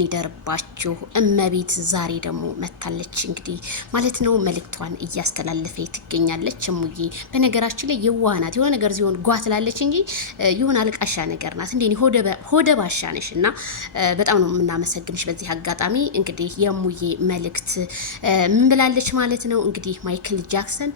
ይደርባችሁ እመቤት ዛሬ ደግሞ መታለች እንግዲህ ማለት ነው። መልእክቷን እያስተላለፈ ትገኛለች። እሙዬ በነገራችን ላይ የዋህናት የሆነ ነገር ሲሆን ጓ ትላለች እንጂ የሆነ አልቃሻ ነገር ናት። እንዴ ሆደ ባሻ ነሽ እና በጣም ነው የምናመሰግንሽ። በዚህ አጋጣሚ እንግዲህ የሙዬ መልእክት ምን ብላለች ማለት ነው። እንግዲህ ማይክል ጃክሰን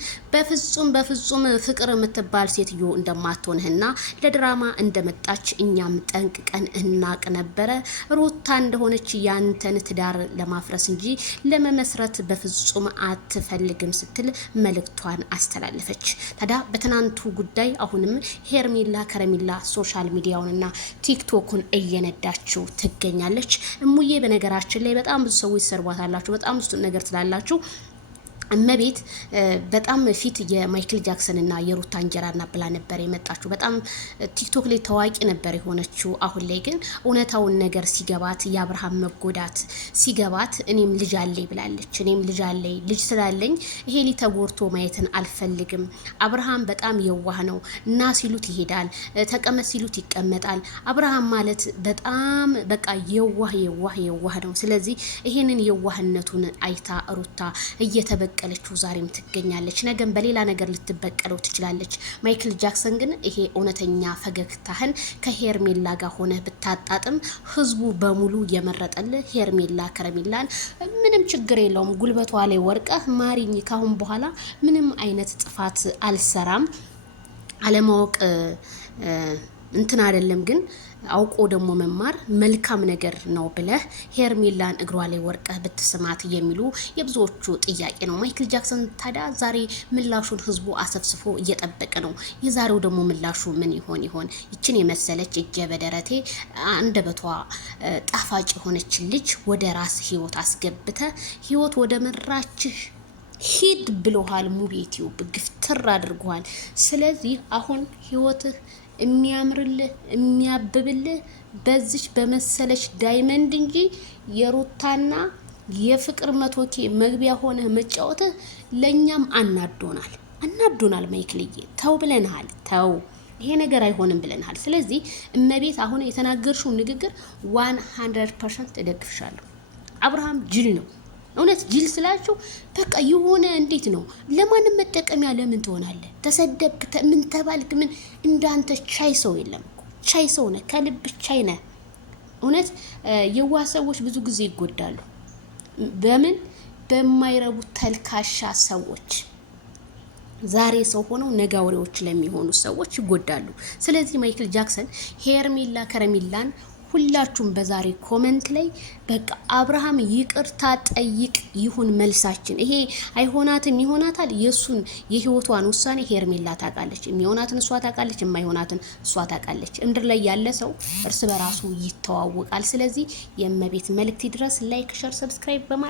በፍጹም ፍቅር የምትባል ሴትዮ እንደማትሆንህና ለድራማ እንደመጣች እኛም ጠንቅቀን እናቅ ነበረ። ሩታ እንደሆነች ያንተን ትዳር ለማፍረስ እንጂ ለመመስረት በፍጹም አትፈልግም ስትል መልእክቷን አስተላለፈች። ታዲያ በትናንቱ ጉዳይ አሁንም ሄርሜላ ከረሜላ ሶሻል ሚዲያውንና ቲክቶኩን እየነዳችው ትገኛለች። እሙዬ በነገራችን ላይ በጣም ብዙ ሰዎች ሰርቧታላችሁ፣ በጣም ብዙ ነገር ትላላችሁ። እመቤት በጣም ፊት የማይክል ጃክሰን እና የሩታ እንጀራና ብላ ነበር የመጣችው። በጣም ቲክቶክ ላይ ታዋቂ ነበር የሆነችው። አሁን ላይ ግን እውነታውን ነገር ሲገባት የአብርሃም መጎዳት ሲገባት እኔም ልጅ አለኝ ብላለች። እኔም ልጅ አለኝ፣ ልጅ ስላለኝ ይሄ ተጎድቶ ማየትን አልፈልግም። አብርሃም በጣም የዋህ ነው እና ሲሉት ይሄዳል፣ ተቀመጥ ሲሉት ይቀመጣል። አብርሃም ማለት በጣም በቃ የዋህ ነው። ስለዚህ ይሄንን የዋህነቱን አይታ ሩታ እየተበቀ ለችው ዛሬም ትገኛለች። ነገም በሌላ ነገር ልትበቀለው ትችላለች። ማይክል ጃክሰን ግን ይሄ እውነተኛ ፈገግታህን ከሄርሜላ ጋር ሆነ ብታጣጥም ህዝቡ በሙሉ የመረጠልህ ሄርሜላ ከረሜላን ምንም ችግር የለውም። ጉልበቷ ላይ ወርቀህ ማሪኝ፣ ካሁን በኋላ ምንም አይነት ጥፋት አልሰራም። አለማወቅ እንትን አይደለም ግን አውቆ ደግሞ መማር መልካም ነገር ነው ብለህ ሄርሜላን እግሯ ላይ ወርቀህ ብትስማት የሚሉ የብዙዎቹ ጥያቄ ነው። ማይክል ጃክሰን ታዲያ ዛሬ ምላሹን ህዝቡ አሰፍስፎ እየጠበቀ ነው። የዛሬው ደግሞ ምላሹ ምን ይሆን? ይችን የመሰለች እጀ በደረቴ አንደበቷ ጣፋጭ የሆነች ልጅ ወደ ራስ ህይወት አስገብተ ህይወት ወደ መራችህ ሂድ ብሎሃል። ሙቤ ዩቲዩብ ግፍትር አድርጓል። ስለዚህ አሁን ህይወትህ የሚያምርልህ የሚያብብልህ በዚች በመሰለች ዳይመንድ እንጂ የሩታና የፍቅር መቶኬ መግቢያ ሆነህ መጫወትህ ለኛም አናዶናል። ማይክልዬ ተው ብለናል። ተው ይሄ ነገር አይሆንም ብለናል። ስለዚህ እመቤት አሁን የተናገርሽው ንግግር 100% እደግፍሻለሁ። አብርሃም ጅል ነው። እውነት ጅል ስላችሁ በቃ የሆነ እንዴት ነው ለማንም መጠቀሚያ ለምን ትሆናለህ? ተሰደብክ፣ ምን ተባልክ፣ ምን እንዳንተ ቻይ ሰው የለም እኮ። ቻይ ሰው ነህ፣ ከልብ ቻይ ነህ። እውነት የዋህ ሰዎች ብዙ ጊዜ ይጎዳሉ። በምን በማይረቡ ተልካሻ ሰዎች ዛሬ ሰው ሆነው ነገ አውሬዎች ለሚሆኑ ሰዎች ይጎዳሉ። ስለዚህ ማይክል ጃክሰን ሄርሜላ ከረሜላን ሁላችሁም በዛሬ ኮሜንት ላይ በቃ አብርሃም ይቅርታ ጠይቅ ይሁን መልሳችን። ይሄ አይሆናትም ይሆናታል። የሱን የህይወቷን ውሳኔ ሄርሜላ ታውቃለች። የሚሆናትን እሷ ታውቃለች፣ የማይሆናትን እሷ ታውቃለች። ምድር ላይ ያለ ሰው እርስ በራሱ ይተዋወቃል። ስለዚህ የእመቤት መልእክት ድረስ ላይክ፣ ሸር፣ ሰብስክራይብ በማድረግ